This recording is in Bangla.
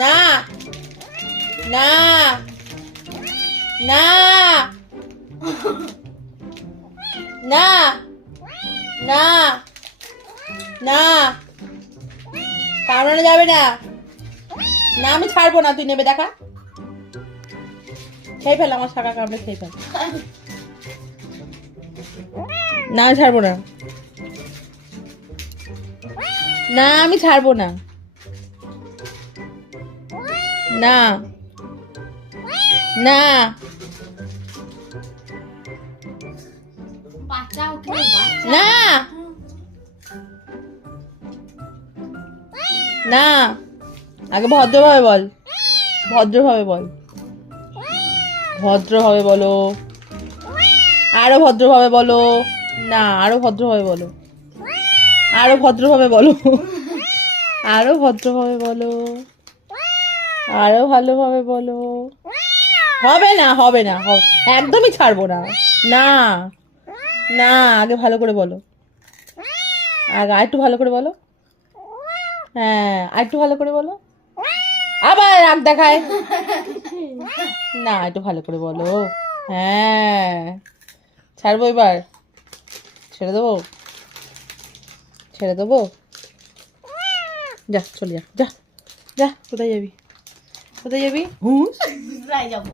না না না না না না কামড়ানো যাবে না। না আমি ছাড়বো না, তুই নেবে দেখা। খেয়ে ফেল, আমার শাখা কামড়ে খেয়ে ফেল। না আমি ছাড়বো না, না আমি ছাড়বো না, না না না না, আগে ভদ্রভাবে বল, ভদ্রভাবে বল, ভদ্রভাবে বলো, আরো ভদ্রভাবে বলো। না আরো ভদ্রভাবে বলো, আরো ভদ্রভাবে বলো, আরো ভদ্রভাবে বলো, আরো ভালোভাবে বলো। হবে না হবে না, একদমই ছাড়বো না। না না, আগে ভালো করে বলো, আগে আরেকটু ভালো করে বলো। হ্যাঁ আরেকটু ভালো করে বলো, আবার রাগ দেখায়। না একটু ভালো করে বলো। হ্যাঁ ছাড়বো এবার, ছেড়ে দেবো, ছেড়ে দেবো। যা চলে যা, যা যা, কোথায় যাবি, কোথায় যাবি? যাবো।